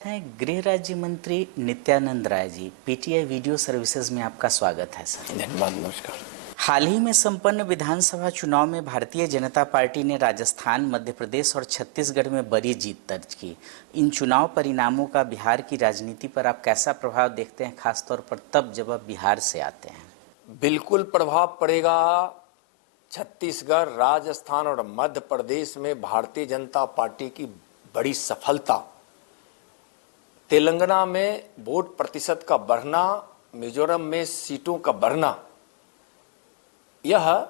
हैं गृह राज्य मंत्री Nityanand Rai ji. PTI video services में आपका स्वागत है सर। धन्यवाद, नमस्कार। हाल ही में संपन्न विधानसभा चुनाव में भारतीय जनता पार्टी ने राजस्थान, मध्य प्रदेश और छत्तीसगढ़ में बड़ी जीत दर्ज की। इन चुनाव परिणामों का बिहार की राजनीति पर आप कैसा प्रभाव देखते हैं, खासतौर पर तब जब आप बिहार से आते हैं? बिल्कुल प्रभाव पड़ेगा। छत्तीसगढ़, राजस्थान और मध्य प्रदेश में भारतीय जनता पार्टी की बड़ी सफलता, तेलंगाना में वोट प्रतिशत का बढ़ना, मिजोरम में सीटों का बढ़ना, यह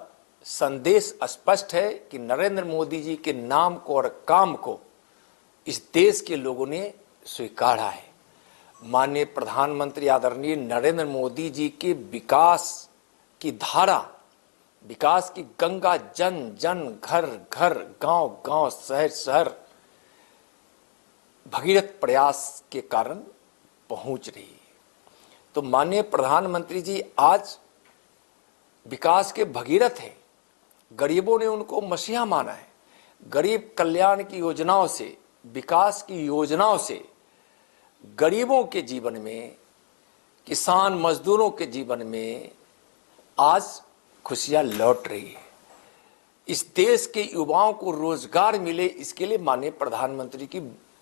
संदेश स्पष्ट है कि नरेंद्र मोदी जी के नाम को और काम को इस देश के लोगों ने स्वीकारा है। माननीय प्रधानमंत्री आदरणीय नरेंद्र मोदी जी के विकास की धारा, विकास की गंगा जन जन, घर घर, गांव गांव, शहर शहर भगीरथ प्रयास के कारण पहुंच रही है। तो माननीय प्रधानमंत्री जी आज विकास के भगीरथ हैं। गरीबों ने उनको मसीहा माना है। गरीब कल्याण की योजनाओं से, विकास की योजनाओं से गरीबों के जीवन में, किसान मजदूरों के जीवन में आज खुशियां लौट रही है। इस देश के युवाओं को रोजगार मिले, इसके लिए माननीय प्रधानमंत्री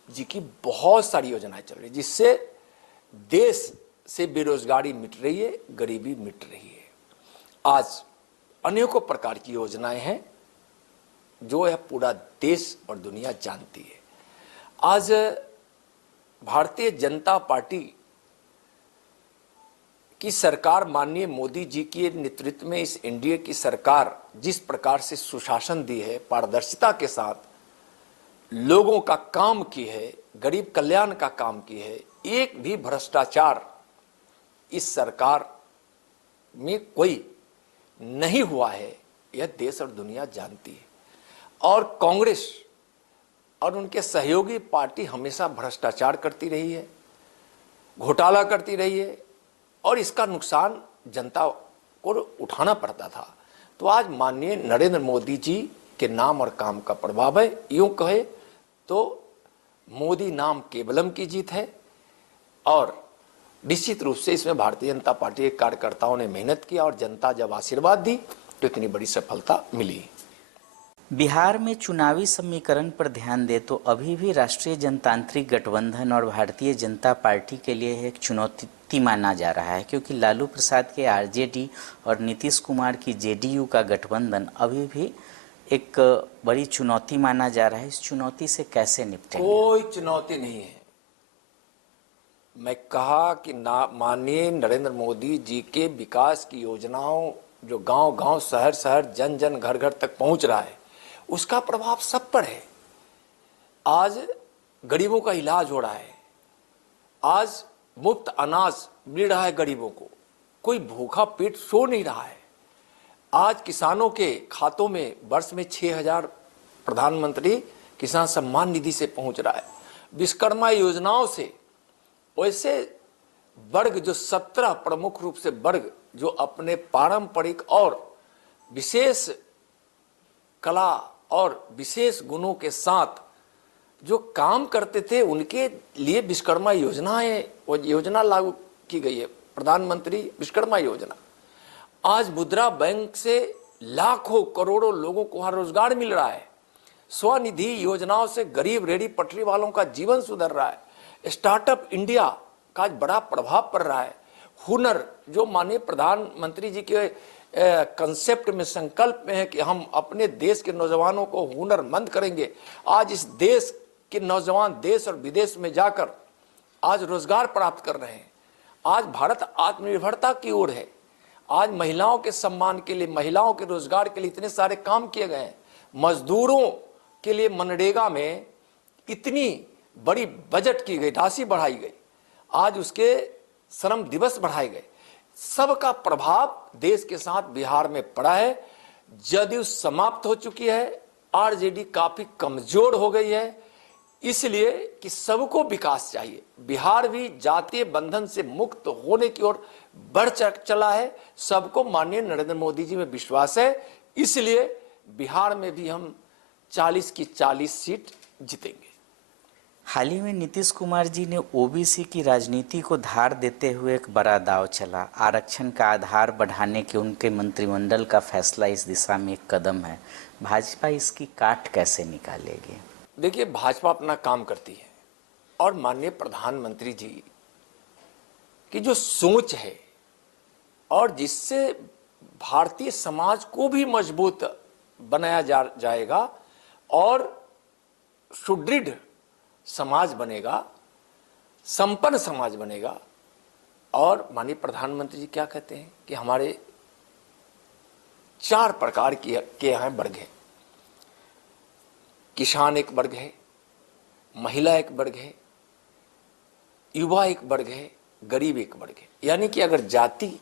जी की बहुत सारी योजनाएं चल रही है, जिससे देश से बेरोजगारी मिट रही है, गरीबी मिट रही है। आज अनेकों प्रकार की योजनाएं हैं जो यह पूरा देश और दुनिया जानती है। आज भारतीय जनता पार्टी की सरकार, माननीय मोदी जी के नेतृत्व में इस एनडीए की सरकार जिस प्रकार से सुशासन दी है, पारदर्शिता के साथ लोगों का काम की है, गरीब कल्याण का काम की है, एक भी भ्रष्टाचार इस सरकार में कोई नहीं हुआ है, यह देश और दुनिया जानती है। और कांग्रेस और उनके सहयोगी पार्टी हमेशा भ्रष्टाचार करती रही है, घोटाला करती रही है, और इसका नुकसान जनता को उठाना पड़ता था। तो आज माननीय नरेंद्र मोदी जी के नाम और काम का प्रभाव है। यूं कहे तो मोदी नाम केवलम की जीत है, और निश्चित रूप से इसमें भारतीय जनता पार्टी के कार्यकर्ताओं ने मेहनत किया और जनता जब आशीर्वाद दी तो इतनी बड़ी सफलता मिली। बिहार में चुनावी समीकरण पर ध्यान दे तो अभी भी राष्ट्रीय जनतांत्रिक गठबंधन और भारतीय जनता पार्टी के लिए एक चुनौती माना जा रहा है, क्योंकि लालू प्रसाद के आरजेडी और नीतीश कुमार की जेडीयू का गठबंधन अभी भी एक बड़ी चुनौती माना जा रहा है। इस चुनौती से कैसे निपटेंगे? कोई चुनौती नहीं है। मैं कहा कि माननीय नरेंद्र मोदी जी के विकास की योजनाओं जो गांव गांव, शहर शहर, जन जन, घर घर तक पहुंच रहा है, उसका प्रभाव सब पर है। आज गरीबों का इलाज हो रहा है, आज मुफ्त अनाज मिल रहा है गरीबों को, कोई भूखा पेट सो नहीं रहा है। आज किसानों के खातों में वर्ष में 6,000 प्रधानमंत्री किसान सम्मान निधि से पहुंच रहा है। विश्वकर्मा योजनाओं से वैसे वर्ग जो 17 प्रमुख रूप से वर्ग जो अपने पारंपरिक और विशेष कला और विशेष गुणों के साथ जो काम करते थे, उनके लिए विश्वकर्मा योजना लागू की गई है, प्रधानमंत्री विश्वकर्मा योजना। आज मुद्रा बैंक से लाखों करोड़ों लोगों को वहां रोजगार मिल रहा है। स्वनिधि योजनाओं से गरीब रेहड़ी पटरी वालों का जीवन सुधर रहा है। स्टार्टअप इंडिया का बड़ा प्रभाव पड़ रहा है। हुनर जो माननीय प्रधानमंत्री जी के कंसेप्ट में, संकल्प में है कि हम अपने देश के नौजवानों को हुनरमंद करेंगे। आज इस देश के नौजवान देश और विदेश में जाकर आज रोजगार प्राप्त कर रहे हैं। आज भारत आत्मनिर्भरता की ओर है। आज महिलाओं के सम्मान के लिए, महिलाओं के रोजगार के लिए इतने सारे काम किए गए हैं। मजदूरों के लिए मनरेगा में इतनी बड़ी बजट की गई, राशि बढ़ाई गई, आज उसके श्रम दिवस बढ़ाए गए। सबका प्रभाव देश के साथ बिहार में पड़ा है। जदयू समाप्त हो चुकी है, आरजेडी काफी कमजोर हो गई है, इसलिए कि सबको विकास चाहिए। बिहार भी जातीय बंधन से मुक्त होने की ओर बढ़ चला है। सबको माननीय नरेंद्र मोदी जी में विश्वास है, इसलिए बिहार में भी हम 40 की 40 सीट जीतेंगे। हाल ही में नीतीश कुमार जी ने ओबीसी की राजनीति को धार देते हुए एक बड़ा दांव चला। आरक्षण का आधार बढ़ाने के उनके मंत्रिमंडल का फैसला इस दिशा में एक कदम है। भाजपा इसकी काट कैसे निकालेगी? देखिए, भाजपा अपना काम करती है और माननीय प्रधानमंत्री जी की जो सोच है और जिससे भारतीय समाज को भी मजबूत बनाया जाएगा और सुदृढ़ समाज बनेगा, संपन्न समाज बनेगा। और माननीय प्रधानमंत्री जी क्या कहते हैं कि हमारे 4 प्रकार के यहाँ वर्ग हैं। किसान एक वर्ग है, महिला एक वर्ग है, युवा एक वर्ग है, गरीब एक वर्ग है। यानी कि अगर जाति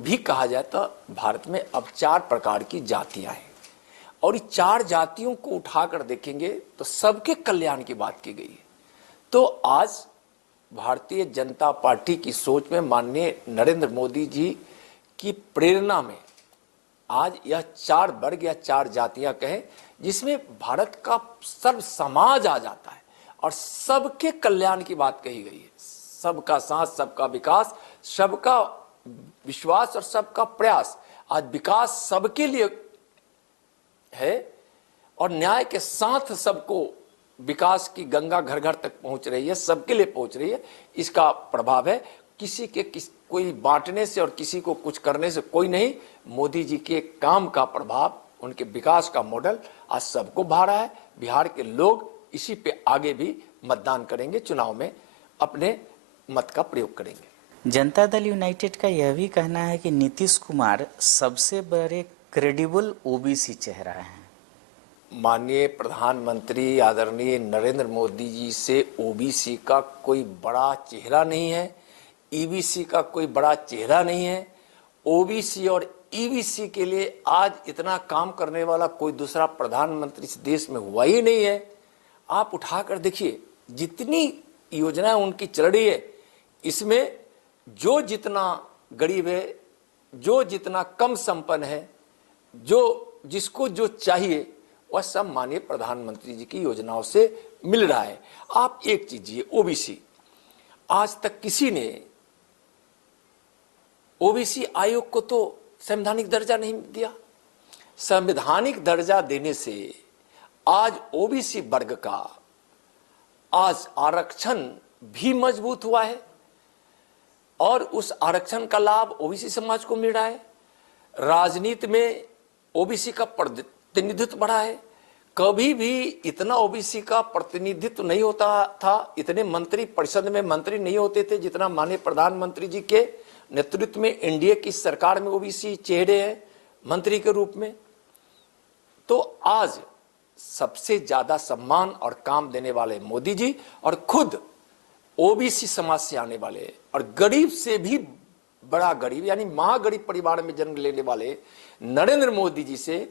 भी कहा जाए तो भारत में अब 4 प्रकार की जातियां हैं और ये 4 जातियों को उठाकर देखेंगे तो सबके कल्याण की बात की गई है। तो आज भारतीय जनता पार्टी की सोच में माननीय नरेंद्र मोदी जी की प्रेरणा में आज यह 4 वर्ग या 4 जातियां कहें, जिसमें भारत का सर्व समाज आ जाता है और सबके कल्याण की बात कही गई है। सबका साथ, सबका विकास, सबका विश्वास और सबका प्रयास। आज विकास सबके लिए है और न्याय के साथ सबको विकास की गंगा घर घर तक पहुंच रही है, सबके लिए पहुंच रही है। इसका प्रभाव है। किसी के कोई बांटने से और किसी को कुछ करने से कोई नहीं। मोदी जी के काम का प्रभाव, उनके विकास का मॉडल आज सबको भा रहा है। बिहार के लोग इसी पे आगे भी मतदान करेंगे, चुनाव में अपने मत का प्रयोग करेंगे। जनता दल यूनाइटेड का यह भी कहना है कि नीतीश कुमार सबसे बड़े क्रेडिबल ओबीसी चेहरा हैं। माननीय प्रधानमंत्री आदरणीय नरेंद्र मोदी जी से ओबीसी का कोई बड़ा चेहरा नहीं है, ईबीसी का कोई बड़ा चेहरा नहीं है। ओबीसी और ईबीसी के लिए आज इतना काम करने वाला कोई दूसरा प्रधानमंत्री इस देश में हुआ ही नहीं है। आप उठाकर देखिए, जितनी योजनाएं उनकी चल रही है, इसमें जो जितना गरीब है, जो जितना कम संपन्न है, जो जिसको जो चाहिए, वह सब माननीय प्रधानमंत्री जी की योजनाओं से मिल रहा है। आप एक चीज, ये ओबीसी, आज तक किसी ने ओबीसी आयोग को तो संवैधानिक दर्जा नहीं दिया। संवैधानिक दर्जा देने से आज ओबीसी वर्ग का आज आरक्षण भी मजबूत हुआ है और उस आरक्षण का लाभ ओबीसी समाज को मिल रहा है। राजनीति में ओबीसी का प्रतिनिधित्व बढ़ा है। कभी भी इतना ओबीसी का प्रतिनिधित्व नहीं होता था, इतने मंत्री परिषद में मंत्री नहीं होते थे जितना माननीय प्रधानमंत्री जी के नेतृत्व में एनडीए की सरकार में ओबीसी चेहरे हैं मंत्री के रूप में। तो आज सबसे ज्यादा सम्मान और काम देने वाले मोदी जी और खुद ओबीसी समाज से आने वाले और गरीब से भी बड़ा गरीब यानी महागरीब परिवार में जन्म लेने वाले नरेंद्र मोदी जी से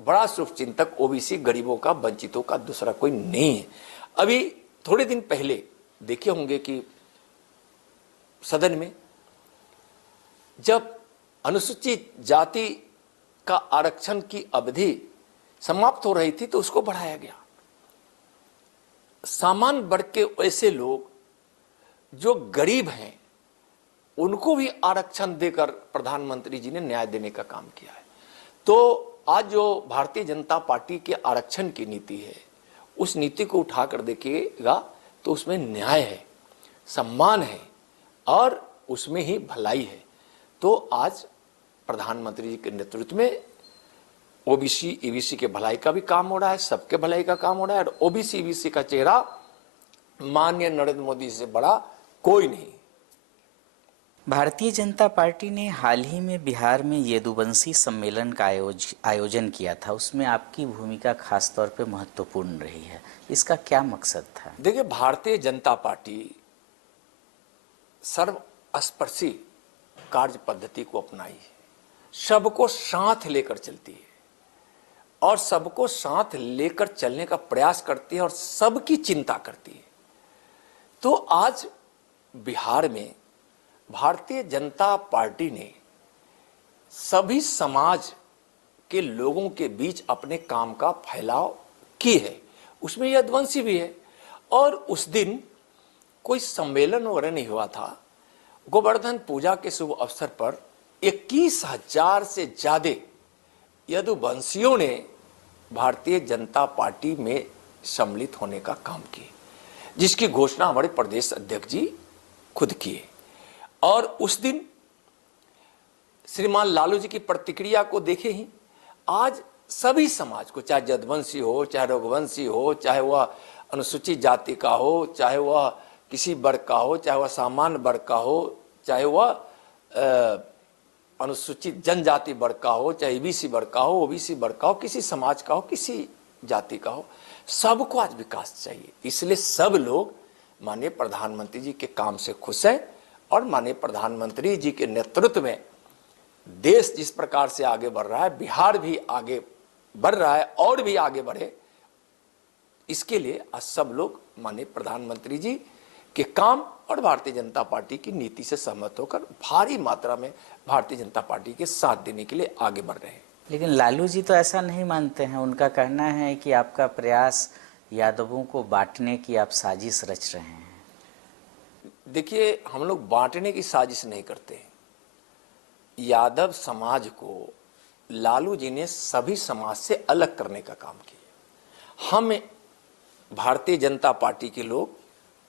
बड़ा शुभचिंतक ओबीसी गरीबों का, वंचितों का दूसरा कोई नहीं है। अभी थोड़े दिन पहले देखे होंगे कि सदन में जब अनुसूचित जाति का आरक्षण की अवधि समाप्त हो रही थी तो उसको बढ़ाया गया। सामान्य वर्ग के ऐसे लोग जो गरीब हैं उनको भी आरक्षण देकर प्रधानमंत्री जी ने न्याय देने का काम किया है। तो आज जो भारतीय जनता पार्टी के आरक्षण की नीति है, उस नीति को उठाकर देखिएगा तो उसमें न्याय है, सम्मान है और उसमें ही भलाई है। तो आज प्रधानमंत्री जी के नेतृत्व में ओबीसी ईबीसी के भलाई का भी काम हो रहा है, सबके भलाई का काम हो रहा है और ओबीसी ईबीसी का चेहरा माननीय नरेंद्र मोदी से बड़ा कोई नहीं। भारतीय जनता पार्टी ने हाल ही में बिहार में यदुवंशी सम्मेलन का आयोजन किया था। उसमें आपकी भूमिका खास तौर पे महत्वपूर्ण रही है। इसका क्या मकसद था? देखिए, भारतीय जनता पार्टी सर्वस्पर्शी कार्य पद्धति को अपनाई है, सबको साथ लेकर चलती है और सबको साथ लेकर चलने का प्रयास करती है और सबकी चिंता करती है। तो आज बिहार में भारतीय जनता पार्टी ने सभी समाज के लोगों के बीच अपने काम का फैलाव की है, उसमें यदुवंशी भी है और उस दिन कोई सम्मेलन वगैरह नहीं हुआ था। गोवर्धन पूजा के शुभ अवसर पर 21,000 से ज्यादा यदुवंशियों ने भारतीय जनता पार्टी में सम्मिलित होने का काम किए, जिसकी घोषणा हमारे प्रदेश अध्यक्ष जी खुद किए। और उस दिन श्रीमान लालू जी की प्रतिक्रिया को देखे ही आज सभी समाज को, चाहे यदुवंशी हो, चाहे रघुवंशी हो, चाहे वह अनुसूचित जाति का हो, चाहे वह किसी वर्ग का हो, चाहे वह सामान्य वर्ग का हो, चाहे वह अनुसूचित जनजाति वर्ग का हो, चाहे ईबीसी वर्ग का हो, ओबीसी वर्ग का हो, किसी समाज का हो, किसी जाति का हो, सबको आज विकास चाहिए। इसलिए सब लोग माननीय प्रधानमंत्री जी के काम से खुश हैं और माननीय प्रधानमंत्री जी के नेतृत्व में देश जिस प्रकार से आगे बढ़ रहा है, बिहार भी आगे बढ़ रहा है और भी आगे बढ़े, इसके लिए आज सब लोग माननीय प्रधानमंत्री जी के काम और भारतीय जनता पार्टी की नीति से सहमत होकर भारी मात्रा में भारतीय जनता पार्टी के साथ देने के लिए आगे बढ़ रहे हैं। लेकिन लालू जी तो ऐसा नहीं मानते हैं। उनका कहना है कि आपका प्रयास यादवों को बांटने की आप साजिश रच रहे हैं। देखिए, हम लोग बांटने की साजिश नहीं करते। यादव समाज को लालू जी ने सभी समाज से अलग करने का काम किया। हम भारतीय जनता पार्टी के लोग,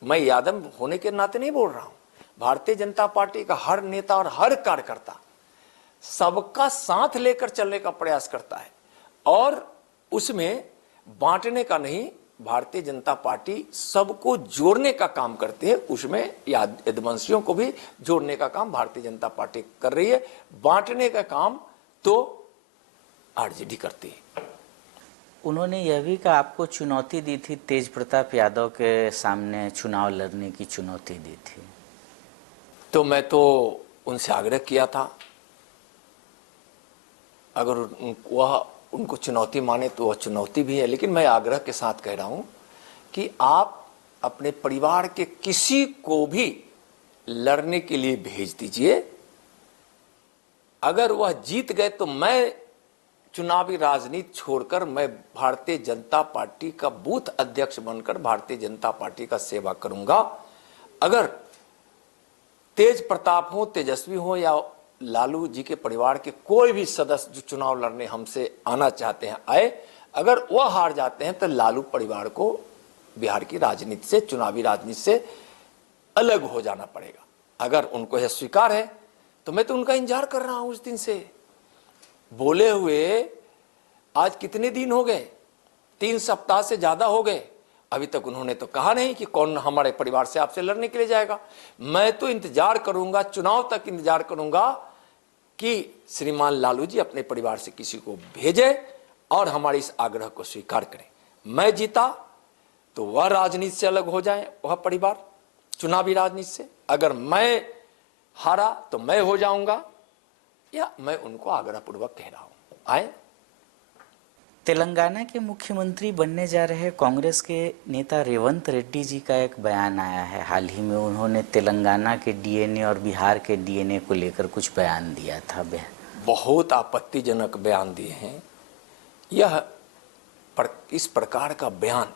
मैं यादव होने के नाते नहीं बोल रहा हूं, भारतीय जनता पार्टी का हर नेता और हर कार्यकर्ता सबका साथ लेकर चलने का प्रयास करता है और उसमें बांटने का नहीं, भारतीय जनता पार्टी सबको जोड़ने का काम करती है। उसमें यदुवंशियों को भी जोड़ने का काम भारतीय जनता पार्टी कर रही है। बांटने का काम तो आरजेडी करती है। उन्होंने यह भी कहा, आपको चुनौती दी थी, तेज प्रताप यादव के सामने चुनाव लड़ने की चुनौती दी थी। तो मैं तो उनसे आग्रह किया था, अगर वह उनको चुनौती माने तो वह चुनौती भी है, लेकिन मैं आग्रह के साथ कह रहा हूं कि आप अपने परिवार के किसी को भी लड़ने के लिए भेज दीजिए। अगर वह जीत गए तो मैं चुनावी राजनीति छोड़कर मैं भारतीय जनता पार्टी का बूथ अध्यक्ष बनकर भारतीय जनता पार्टी का सेवा करूंगा। अगर तेज प्रताप हो, तेजस्वी हो या लालू जी के परिवार के कोई भी सदस्य जो चुनाव लड़ने हमसे आना चाहते हैं आए, अगर वह हार जाते हैं तो लालू परिवार को बिहार की राजनीति से, चुनावी राजनीति से अलग हो जाना पड़ेगा। अगर उनको यह स्वीकार है तो मैं तो उनका इंतजार कर रहा हूं उस दिन से। बोले हुए आज कितने दिन हो गए, 3 सप्ताह से ज्यादा हो गए, अभी तक उन्होंने तो कहा नहीं कि कौन हमारे परिवार से आपसे लड़ने के लिए जाएगा। मैं तो इंतजार करूंगा, चुनाव तक इंतजार करूंगा कि श्रीमान लालू जी अपने परिवार से किसी को भेजे और हमारे इस आग्रह को स्वीकार करें। मैं जीता तो वह राजनीति से अलग हो जाए, वह परिवार चुनावी राजनीति से। अगर मैं हारा तो मैं हो जाऊंगा, या मैं उनको आग्रहपूर्वक कह रहा हूं आए। तेलंगाना के मुख्यमंत्री बनने जा रहे कांग्रेस के नेता रेवंत रेड्डी जी का एक बयान आया है हाल ही में। उन्होंने तेलंगाना के डीएनए और बिहार के डीएनए को लेकर कुछ बयान दिया था। बहुत आपत्तिजनक बयान दिए हैं। इस प्रकार का बयान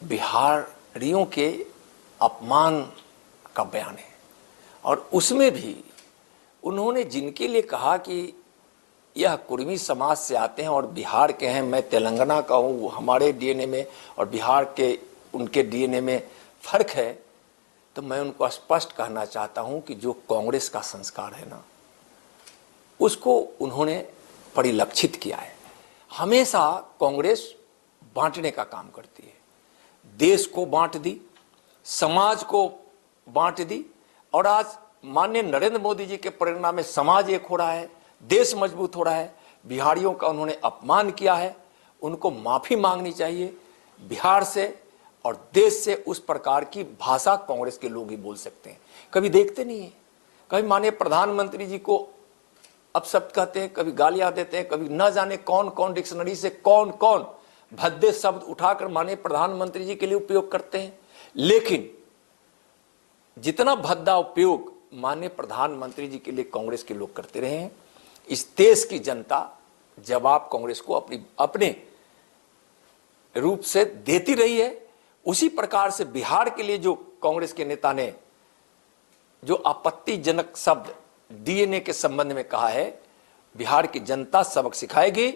बिहारियों के अपमान का बयान है। और उसमें भी उन्होंने जिनके लिए कहा कि यह कुर्मी समाज से आते हैं और बिहार के हैं, मैं तेलंगाना का हूँ, हमारे डीएनए में और बिहार के उनके डीएनए में फर्क है, तो मैं उनको स्पष्ट कहना चाहता हूँ कि जो कांग्रेस का संस्कार है ना, उसको उन्होंने परिलक्षित किया है। हमेशा कांग्रेस बांटने का काम करती है। देश को बांट दी, समाज को बांट दी, और आज माननीय नरेंद्र मोदी जी के प्रेरणा में समाज एक हो रहा है, देश मजबूत हो रहा है। बिहारियों का उन्होंने अपमान किया है, उनको माफी मांगनी चाहिए। बिहार से और देश से उस प्रकार की भाषा कांग्रेस के लोग ही बोल सकते हैं। कभी देखते नहीं है, कभी माननीय प्रधानमंत्री जी को अपशब्द कहते हैं, कभी गालियां देते हैं, कभी न जाने कौन कौन डिक्शनरी से कौन कौन भद्दे शब्द उठाकर माननीय प्रधानमंत्री जी के लिए उपयोग करते हैं। लेकिन जितना भद्दा उपयोग माननीय प्रधानमंत्री जी के लिए कांग्रेस के लोग करते रहे हैं, इस देश की जनता जवाब कांग्रेस को अपने रूप से देती रही है। उसी प्रकार से बिहार के लिए जो कांग्रेस के नेता ने जो आपत्तिजनक शब्द डीएनए के संबंध में कहा है, बिहार की जनता सबक सिखाएगी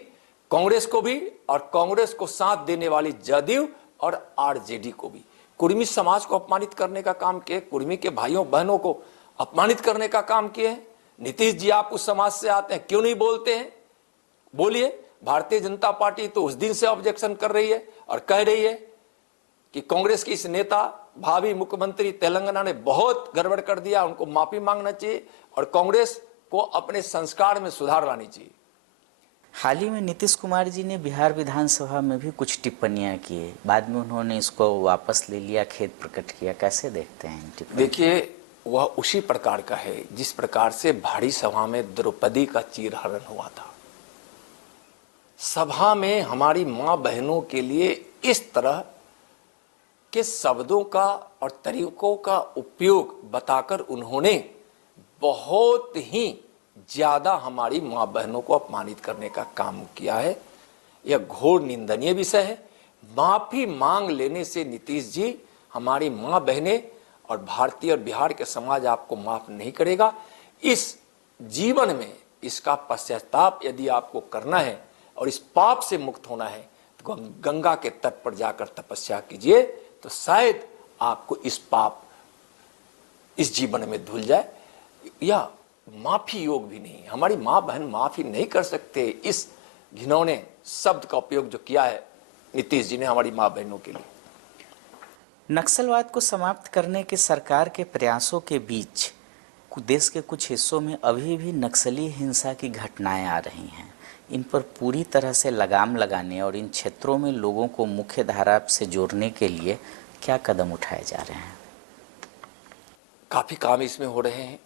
कांग्रेस को भी और कांग्रेस को साथ देने वाली जदयू और आरजेडी को भी। कुर्मी समाज को अपमानित करने का काम किए, कुर्मी के भाइयों बहनों को अपमानित करने का काम किए हैं। नीतीश जी आप उस समाज से आते हैं, क्यों नहीं बोलते हैं? बोलिए। भारतीय जनता पार्टी तो उस दिन से ऑब्जेक्शन कर रही है और कह रही है कि कांग्रेस की इस नेता भावी मुख्यमंत्री तेलंगाना ने बहुत गड़बड़ कर दिया, उनको माफी मांगना चाहिए और कांग्रेस को अपने संस्कार में सुधार लानी चाहिए। हाल ही में नीतीश कुमार जी ने बिहार विधानसभा में भी कुछ टिप्पणियां की, बाद में उन्होंने इसको वापस ले लिया, खेद प्रकट किया। कैसे देखते हैं टिप्पणी? देखिए, वह उसी प्रकार का है जिस प्रकार से भारी सभा में द्रौपदी का चीरहरण हुआ था। सभा में हमारी मां बहनों के लिए इस तरह के शब्दों का और तरीकों का उपयोग बताकर उन्होंने बहुत ही ज्यादा हमारी मां बहनों को अपमानित करने का काम किया है। यह घोर निंदनीय विषय है। माफी मांग लेने से नीतीश जी, हमारी मां बहनें और भारतीय और बिहार के समाज आपको माफ नहीं करेगा। इस जीवन में इसका पश्चाताप यदि आपको करना है और इस पाप से मुक्त होना है तो गंगा के तट पर जाकर तपस्या कीजिए, तो शायद आपको इस पाप इस जीवन में धुल जाए। या माफी योग भी नहीं, हमारी मां बहन माफी नहीं कर सकते। इस घिनौने शब्द का उपयोग जो किया है नीतीश जी ने हमारी मां बहनों के लिए। नक्सलवाद को समाप्त करने के सरकार के प्रयासों के बीच देश के कुछ हिस्सों में अभी भी नक्सली हिंसा की घटनाएं आ रही हैं। इन पर पूरी तरह से लगाम लगाने और इन क्षेत्रों में लोगों को मुख्य धारा से जोड़ने के लिए क्या कदम उठाए जा रहे हैं? काफी काम इसमें हो रहे हैं।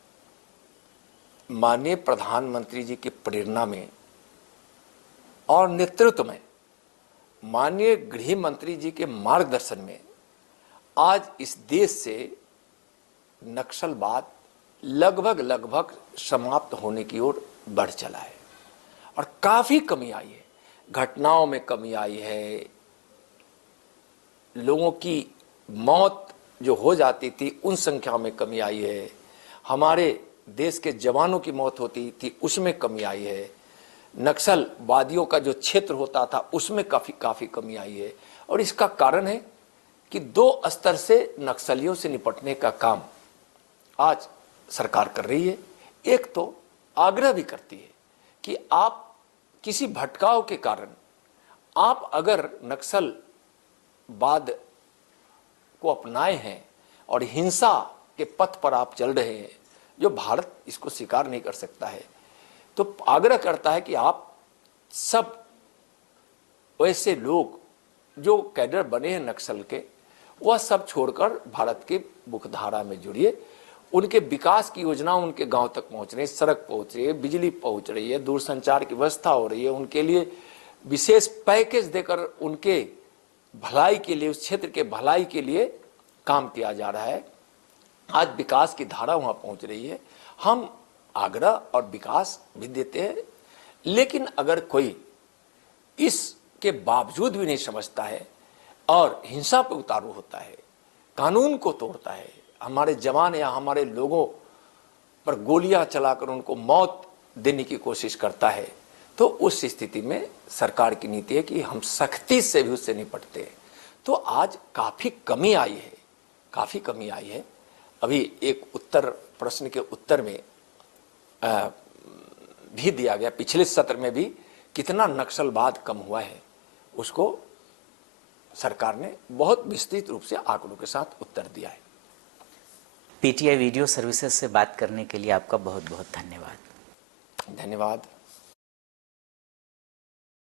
माननीय प्रधानमंत्री जी की प्रेरणा में और नेतृत्व में, माननीय गृह मंत्री जी के मार्गदर्शन में आज इस देश से नक्सलवाद लगभग समाप्त होने की ओर बढ़ चला है और काफी कमी आई है। घटनाओं में कमी आई है, लोगों की मौत जो हो जाती थी उन संख्या में कमी आई है, हमारे देश के जवानों की मौत होती थी उसमें कमी आई है, नक्सलवादियों का जो क्षेत्र होता था उसमें काफी कमी आई है। और इसका कारण है कि दो स्तर से नक्सलियों से निपटने का काम आज सरकार कर रही है। एक तो आग्रह भी करती है कि आप किसी भटकाव के कारण आप अगर नक्सलवाद को अपनाए हैं और हिंसा के पथ पर आप चल रहे हैं, जो भारत इसको स्वीकार नहीं कर सकता है, तो आग्रह करता है कि आप सब वैसे लोग जो कैडर बने हैं नक्सल के, वह सब छोड़कर भारत के मुख्यधारा में जुड़िए। उनके विकास की योजना उनके गांव तक पहुंच रही है, सड़क पहुंच रही है, बिजली पहुंच रही है, दूरसंचार की व्यवस्था हो रही है, उनके लिए विशेष पैकेज देकर उनके भलाई के लिए, उस क्षेत्र के भलाई के लिए काम किया जा रहा है। आज विकास की धारा वहां पहुंच रही है। हम आग्रह और विकास भी देते हैं, लेकिन अगर कोई इसके बावजूद भी नहीं समझता है और हिंसा पर उतारू होता है, कानून को तोड़ता है, हमारे जवान या हमारे लोगों पर गोलियां चलाकर उनको मौत देने की कोशिश करता है, तो उस स्थिति में सरकार की नीति है कि हम सख्ती से भी उससे निपटते हैं। तो आज काफी कमी आई है, काफी कमी आई है। अभी एक उत्तर प्रश्न के उत्तर में भी दिया गया, पिछले सत्र में भी कितना नक्सलवाद कम हुआ है उसको सरकार ने बहुत विस्तृत रूप से आंकड़ों के साथ उत्तर दिया है। पीटीआई वीडियो सर्विसेज से बात करने के लिए आपका बहुत बहुत धन्यवाद। धन्यवाद।